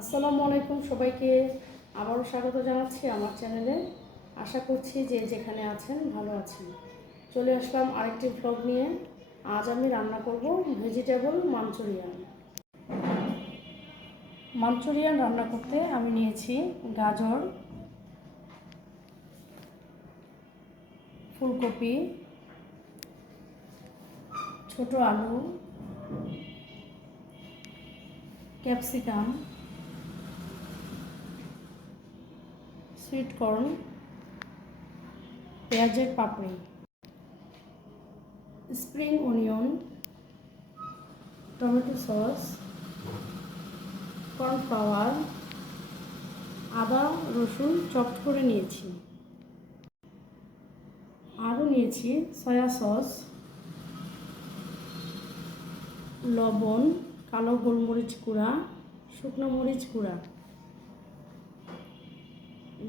আসসালামু আলাইকুম সবাইকে। আবারও স্বাগত জানাচ্ছি আমার চ্যানেলে। আশা করছি যে যেখানে আছেন ভালো আছেন। চলে আসলাম আরেকটি ভ্লগ নিয়ে। আজ আমি রান্না করব ভেজিটেবল মাঞ্চুরিয়ান। মাঞ্চুরিয়ান রান্না করতে আমি নিয়েছি গাজর, ফুলকপি, ছোট আলু, ক্যাপসিকাম। সুইট কর্ন পেঁয়াজের পাপড়ি spring onion tomato sauce cornflour আদা, রসুন চপ করে নিয়েছি। আরও নিয়েছি সয়া সস লবণ, কালো গোলমরিচ গুঁড়া, শুকনো মরিচ গুঁড়া।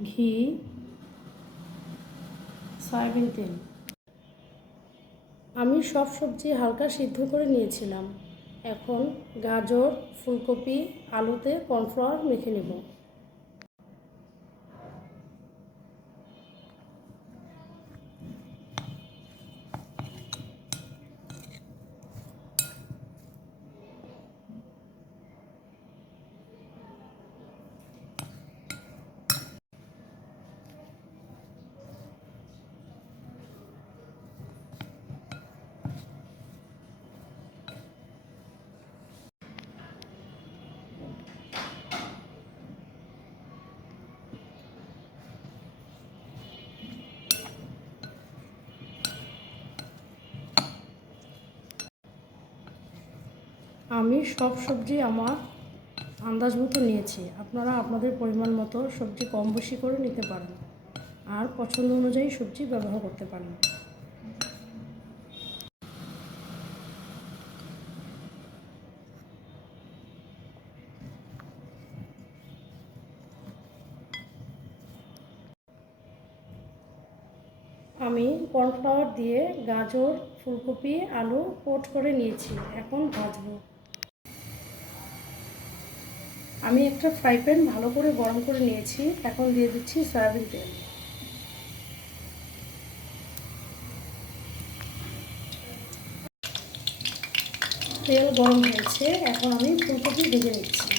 ঘি, সয়াবিন তেল। আমি সব সবজি হালকা সিদ্ধ করে নিয়েছিলাম। এখন গাজর, ফুলকপি, আলুতে কর্নফ্লাওয়ার মেখে নেব। আমি সব সবজি আমার আন্দাজ মতো নিয়েছি। আপনারা আপনাদের পরিমাণ মতো সবজি কম বেশি করে নিতে পারেন। আর পছন্দ অনুযায়ী সবজি ব্যবহার করতে পারেন। আমি কর্নফ্লাওয়ার দিয়ে গাজর, ফুলকপি, আলু কোট করে নিয়েছি। এখন ভাজবো। আমি একটা ফ্রাই প্যান ভালো করে গরম করে নিয়েছি। এখন দিয়ে দিচ্ছি সয়াবিন তেল। তেল গরম হয়েছে, এখন আমি ফুলকপি ভেজে নিচ্ছি।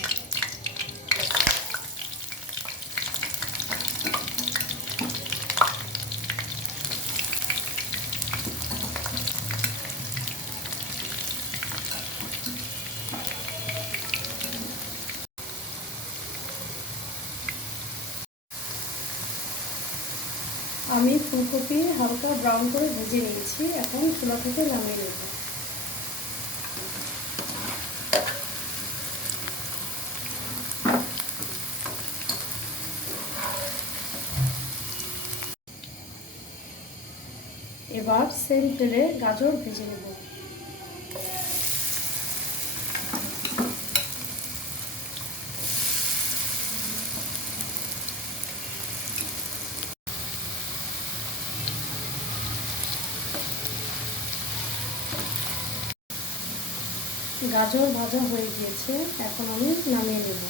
আমি ফুলকপি হালকা ব্রাউন করে ভেজে নিয়েছি। এখন চুলা থেকে নামিয়ে নেব। এবার সেম তেলে গাজর ভেজে নেব। গাজর ভাজা হয়ে গিয়েছে এখন আমি নামিয়ে নেব।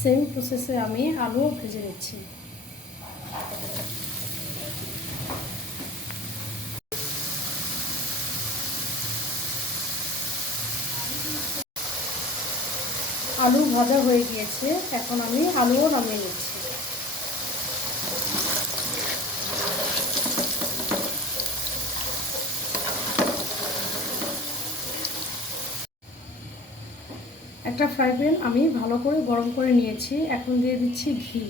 সেম প্রসেসে আমি আলুও ভেজে নিচ্ছি। আলু ভাজা হয়ে গিয়েছে। এখন আমি আলুও নামিয়ে নিচ্ছি। একটা ফ্রাই প্যান আমি ভালো করে গরম করে নিয়েছি। এখন দিয়ে দিচ্ছি ঘি।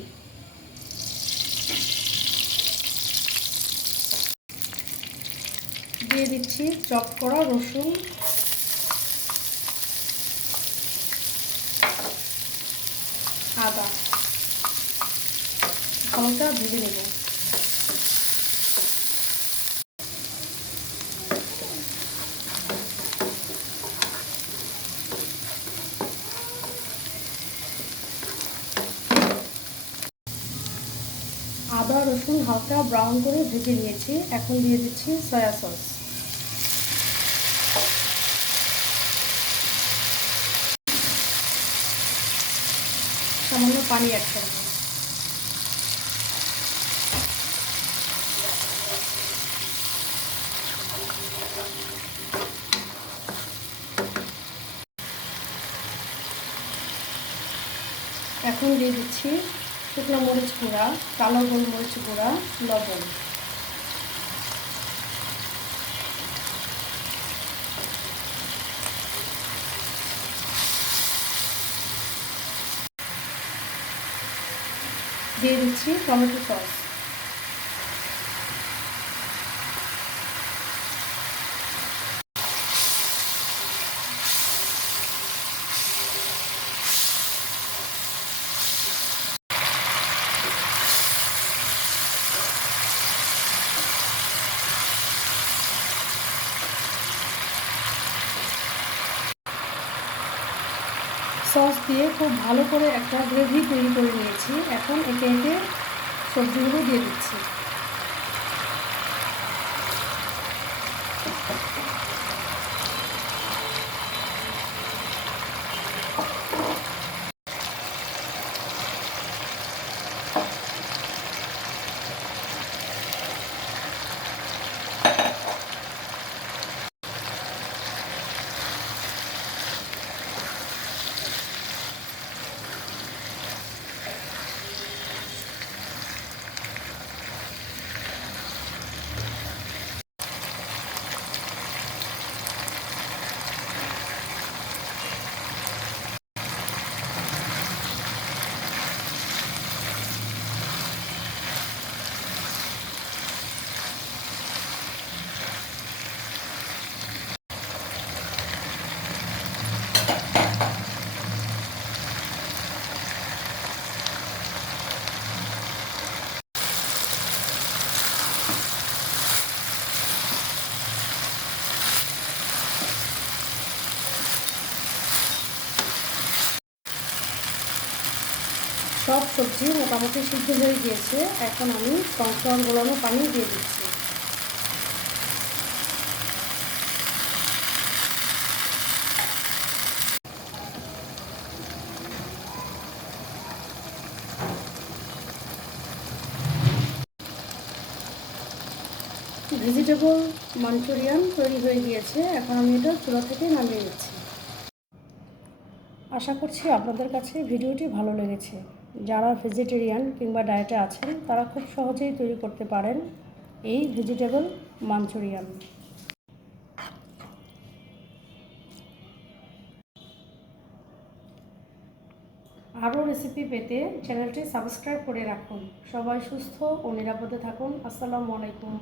দিয়ে দিচ্ছি চপ করা রসুন। সাদা হালকা ভেজে নেব। আদা রসুন হালকা ব্রাউন করে ভেজে নিয়েছি। এখন দিয়ে দিচ্ছি সয়া সস সামান্য পানি অ্যাড করব এখন দিয়ে দিচ্ছি শুকনো মরিচ গুঁড়া কালো গোলমরিচ গুঁড়া লবণ। দিয়ে দিচ্ছি টমেটো সস। সস দিয়ে খুব ভালো করে একটা গ্রেভি তৈরি করে নিয়েছি। এখন একে একে সবজিগুলো দিয়ে দিচ্ছি। সব সবজি মোটামুটি সিদ্ধ হয়ে গিয়েছে। এখন আমি কনফ্লাওয়ার গোলানো পানি দিয়ে দিচ্ছি। ভেজিটেবল মাঞ্চুরিয়ান তৈরি হয়ে গিয়েছে। এখন আমি এটা চুলা থেকে নামিয়ে নিচ্ছি। আশা করছি আপনাদের কাছে ভিডিওটি ভালো লেগেছে। যারা ভেজিটেরিয়ান কিংবা ডায়েটে আছেন, তারা খুব সহজেই তৈরি করতে পারেন এই ভেজিটেবল মাঞ্চুরিয়ান। আরও রেসিপি পেতে চ্যানেলটি সাবস্ক্রাইব করে রাখুন। সবাই সুস্থ ও নিরাপদে থাকুন। আসসালামু আলাইকুম।